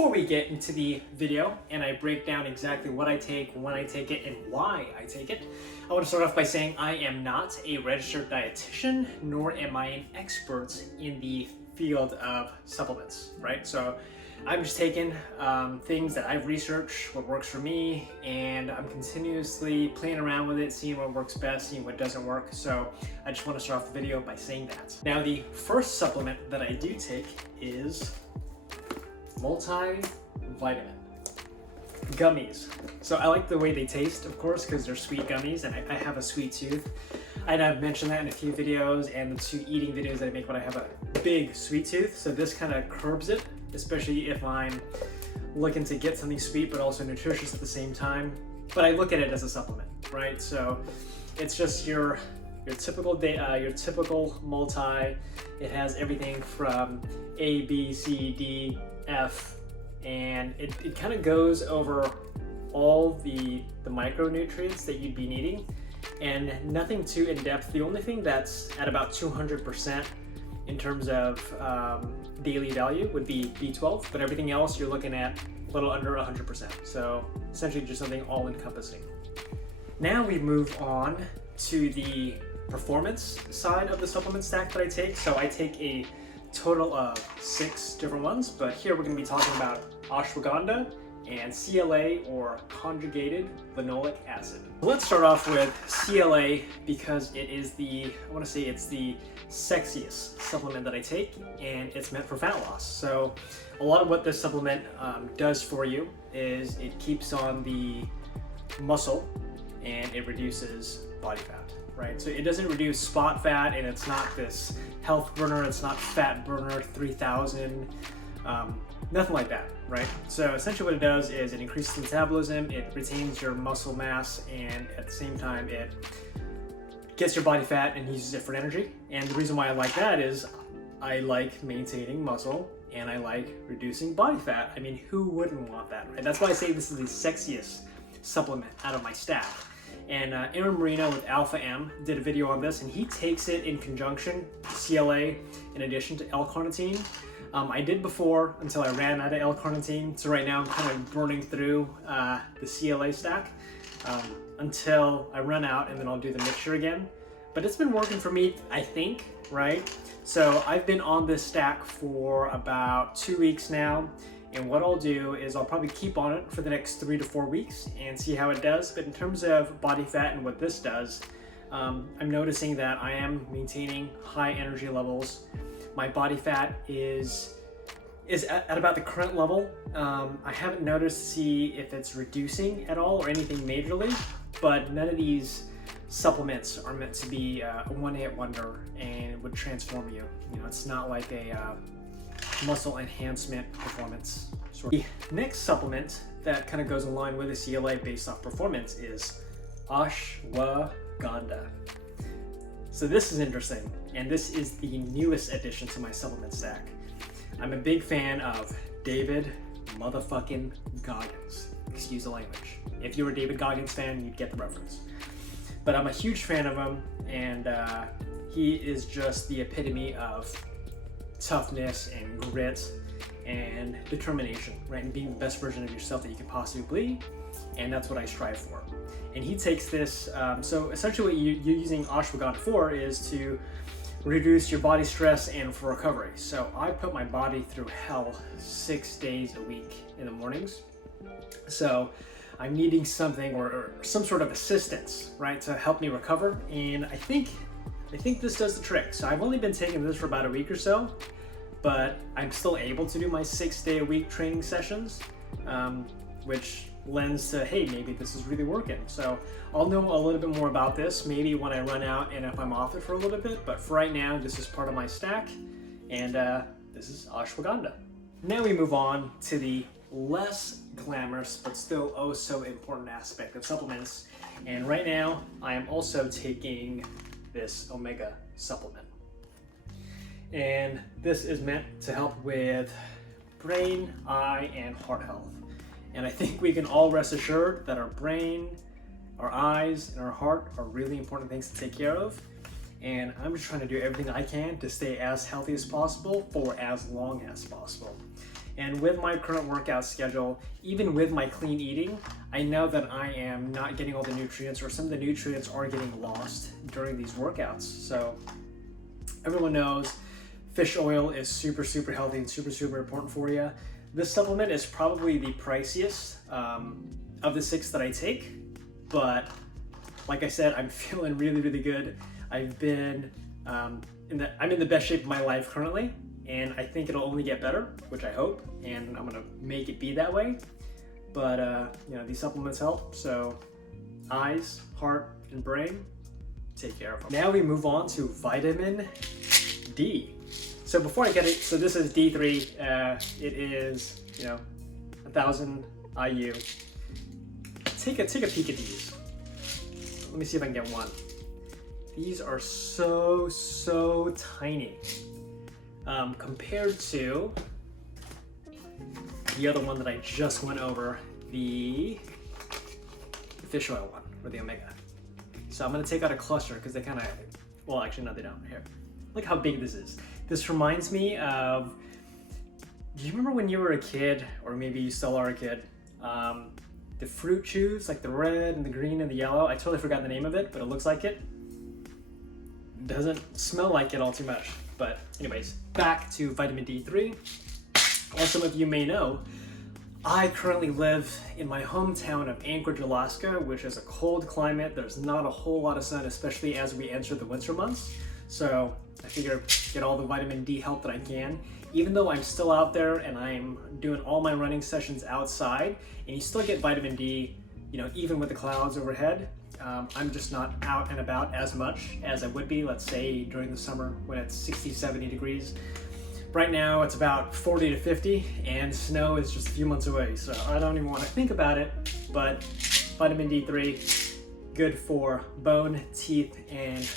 before we get into the video and I break down exactly what I take, when I take it, and why I take it, I want to start off by saying I am not a registered dietitian, nor am I an expert in the field of supplements, right? So I'm just taking things that I've researched, what works for me, and I'm continuously playing around with it, seeing what works best, seeing what doesn't work. So I just want to start off the video by saying that. Now, the first supplement that I do take is multivitamin gummies. So I like the way they taste, of course, because they're sweet gummies, and I have a sweet tooth. And I've mentioned that in a few videos, and the two eating videos that I make when I have a big sweet tooth. So this kind of curbs it, especially if I'm looking to get something sweet but also nutritious at the same time. But I look at it as a supplement, right? So it's just your typical multi. It has everything from A, B, C, D, F, and it kind of goes over all the micronutrients that you'd be needing, and nothing too in-depth. The only thing that's at about 200% in terms of daily value would be B12, but everything else you're looking at a little under 100%. So essentially just something all-encompassing. Now we move on to the performance side of the supplement stack that I take. So I take a total of 6 different ones, but here we're going to be talking about Ashwagandha and CLA, or conjugated linoleic acid. Let's start off with CLA because it is it's the sexiest supplement that I take, and it's meant for fat loss. So a lot of what this supplement does for you is it keeps on the muscle and it reduces body fat. Right? So it doesn't reduce spot fat, and it's not this health burner, it's not fat burner 3000, nothing like that, right? So essentially what it does is it increases metabolism, it retains your muscle mass, and at the same time it gets your body fat and uses it for energy. And the reason why I like that is I like maintaining muscle and I like reducing body fat. I mean, who wouldn't want that, right? That's why I say this is the sexiest supplement out of my stack. And Aaron Marino with Alpha M did a video on this, and he takes it in conjunction CLA in addition to L-carnitine. I did before until I ran out of L-carnitine, so right now I'm kind of burning through the CLA stack until I run out, and then I'll do the mixture again. But it's been working for me, I think, right? So I've been on this stack for about 2 weeks now. And what I'll do is I'll probably keep on it for the next 3 to 4 weeks and see how it does. But in terms of body fat and what this does, I'm noticing that I am maintaining high energy levels. My body fat is at about the current level. I haven't noticed to see if it's reducing at all or anything majorly, but none of these supplements are meant to be a one-hit wonder and would transform you. You know, it's not like a muscle enhancement performance. The next supplement that kind of goes in line with the CLA based off performance is Ashwagandha. So this is interesting, and this is the newest addition to my supplement stack. I'm a big fan of David motherfucking Goggins. Excuse the language. If you were a David Goggins fan, you'd get the reference. But I'm a huge fan of him, and he is just the epitome of toughness and grit and determination, right? And being the best version of yourself that you can possibly be, and that's what I strive for. And he takes this, so essentially what you're using ashwagandha for is to reduce your body stress and for recovery. So I put my body through hell 6 days a week in the mornings. So I'm needing something or some sort of assistance, right, to help me recover, and I think this does the trick. So I've only been taking this for about a week or so, but I'm still able to do my 6-day-a-week training sessions, which lends to, hey, maybe this is really working. So I'll know a little bit more about this maybe when I run out and if I'm off it for a little bit, but for right now, this is part of my stack, and this is Ashwagandha. Now we move on to the less glamorous but still oh so important aspect of supplements, and right now I am also taking this omega supplement, and this is meant to help with brain, eye, and heart health. And I think we can all rest assured that our brain, our eyes, and our heart are really important things to take care of, and I'm just trying to do everything I can to stay as healthy as possible for as long as possible. And with my current workout schedule, even with my clean eating, I know that I am not getting all the nutrients, or some of the nutrients are getting lost during these workouts. So everyone knows fish oil is super, super healthy and super, super important for you. This supplement is probably the priciest of the 6 that I take, but like I said, I'm feeling really, really good. I've been I'm in the best shape of my life currently, and I think it'll only get better, which I hope, and I'm gonna make it be that way. But you know, these supplements help, so eyes, heart, and brain, take care of them. Now we move on to vitamin D. So before I get it, so this is D3. It is, you know, 1,000 IU. Take a peek at these. Let me see if I can get one. These are so tiny compared to the other one that I just went over, the fish oil one, or the omega. So I'm gonna take out a cluster because they kind of, well, actually no, they don't. Here, look how big this is. This reminds me of, do you remember when you were a kid, or maybe you still are a kid, the fruit chews, like the red and the green and the yellow? I totally forgot the name of it, but it looks like it. Doesn't smell like it all too much. But anyways, back to vitamin D3. As some of you may know, I currently live in my hometown of Anchorage, Alaska, which is a cold climate. There's not a whole lot of sun, especially as we enter the winter months. So I figure get all the vitamin D help that I can. Even though I'm still out there and I'm doing all my running sessions outside, and you still get vitamin D, you know, even with the clouds overhead. I'm just not out and about as much as I would be, let's say, during the summer when it's 60, 70 degrees. Right now it's about 40 to 50, and snow is just a few months away, so I don't even want to think about it. But vitamin D3, good for bone, teeth, and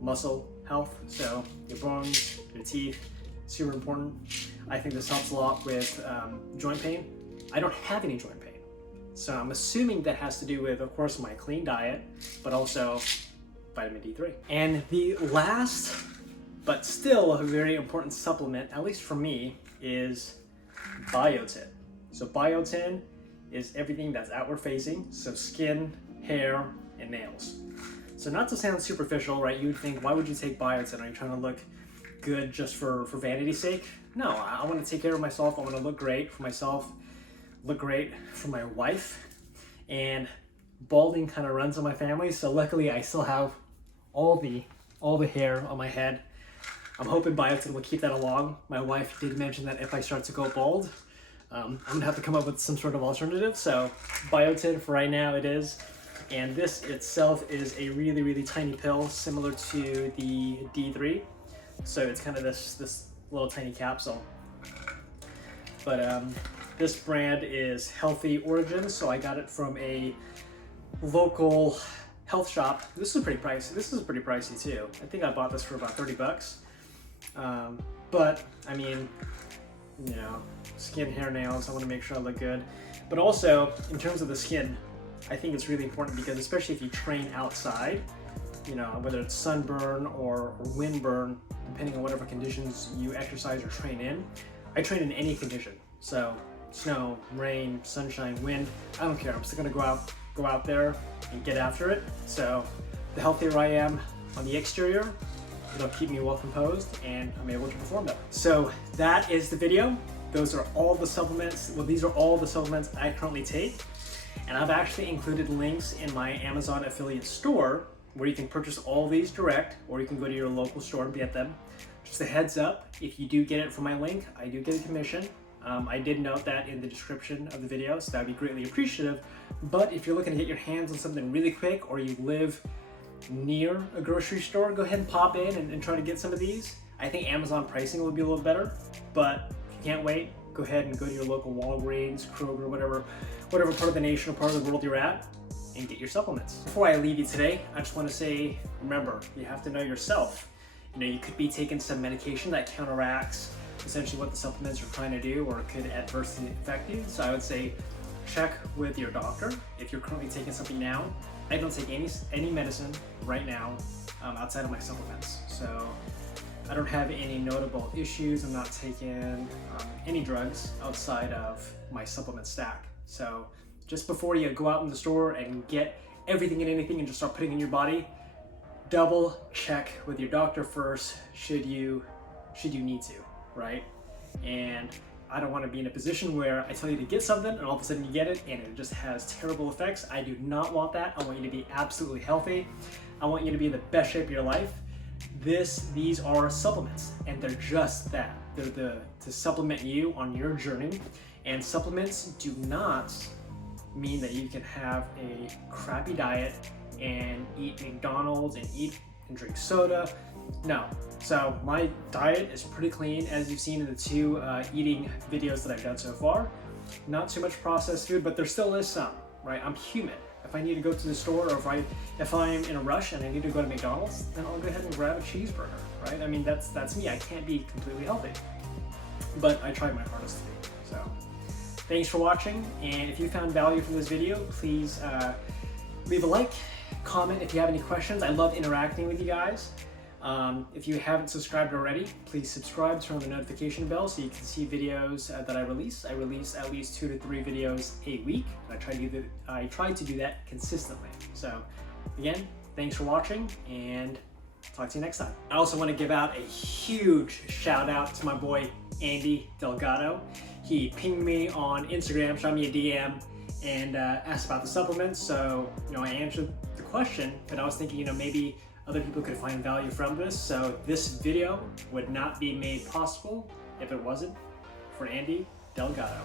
muscle health. So your bones, your teeth, super important. I think this helps a lot with joint pain. I don't have any joint pain, so I'm assuming that has to do with, of course, my clean diet, but also vitamin D3. And the last, but still a very important supplement, at least for me, is biotin. So biotin is everything that's outward facing, so skin, hair, and nails. So not to sound superficial, right? You'd think, why would you take biotin? Are you trying to look good just for vanity's sake? No, I want to take care of myself. I want to look great for myself, look great for my wife, and balding kind of runs in my family. So luckily I still have all the hair on my head. I'm hoping biotin will keep that along. My wife did mention that if I start to go bald, I'm gonna have to come up with some sort of alternative. So biotin for right now it is. And this itself is a really, really tiny pill, similar to the D3. So it's kind of this little tiny capsule. But this brand is Healthy Origins, so I got it from a local health shop. This is pretty pricey. This is pretty pricey too. I think I bought this for about 30 bucks. But I mean, you know, skin, hair, nails, I want to make sure I look good. But also, in terms of the skin, I think it's really important because especially if you train outside, you know, whether it's sunburn or windburn, depending on whatever conditions you exercise or train in. I train in any condition. So snow, rain, sunshine, wind, I don't care. I'm still gonna go out there and get after it. So the healthier I am on the exterior, it'll keep me well composed and I'm able to perform better. So that is the video. Those are all the supplements. Well, these are all the supplements I currently take. And I've actually included links in my Amazon affiliate store where you can purchase all these direct, or you can go to your local store and get them. Just a heads up, if you do get it from my link, I do get a commission. I did note that in the description of the video, so that would be greatly appreciative. But if you're looking to get your hands on something really quick, or you live near a grocery store, go ahead and pop in and try to get some of these. I think Amazon pricing will be a little better, but if you can't wait, go ahead and go to your local Walgreens, Kroger, whatever part of the nation or part of the world you're at, and get your supplements. Before I leave you today, I just want to say, remember, you have to know yourself. You know, you could be taking some medication that counteracts essentially what the supplements are trying to do, or it could adversely affect you. So I would say check with your doctor if you're currently taking something now. I don't take any medicine right now outside of my supplements. So I don't have any notable issues. I'm not taking any drugs outside of my supplement stack. So just before you go out in the store and get everything and anything and just start putting in your body, double check with your doctor first, should you need to, right? And I don't want to be in a position where I tell you to get something and all of a sudden you get it and it just has terrible effects. I do not want that. I want you to be absolutely healthy. I want you to be in the best shape of your life. These are supplements, and they're just that. They're to supplement you on your journey, and supplements do not mean that you can have a crappy diet and eat McDonald's and eat and drink soda. No. So my diet is pretty clean, as you've seen in the two eating videos that I've done so far. Not too much processed food, but there still is some, right? I'm human. If I need to go to the store, or if I'm in a rush and I need to go to McDonald's, then I'll go ahead and grab a cheeseburger, right? I mean, that's me. I can't be completely healthy, but I try my hardest to be. So thanks for watching, and if you found value from this video, please leave a like, comment if you have any questions. I love interacting with you guys. If you haven't subscribed already, please subscribe, turn on the notification bell so you can see videos that I release. I release at least 2 to 3 videos a week, and I try to do that consistently. So again, thanks for watching, and talk to you next time. I also want to give out a huge shout out to my boy Andy Delgado. He pinged me on Instagram, shot me a DM, and asked about the supplements. So I answered the question, but I was thinking maybe other people could find value from this. So this video would not be made possible if it wasn't for Andy Delgado.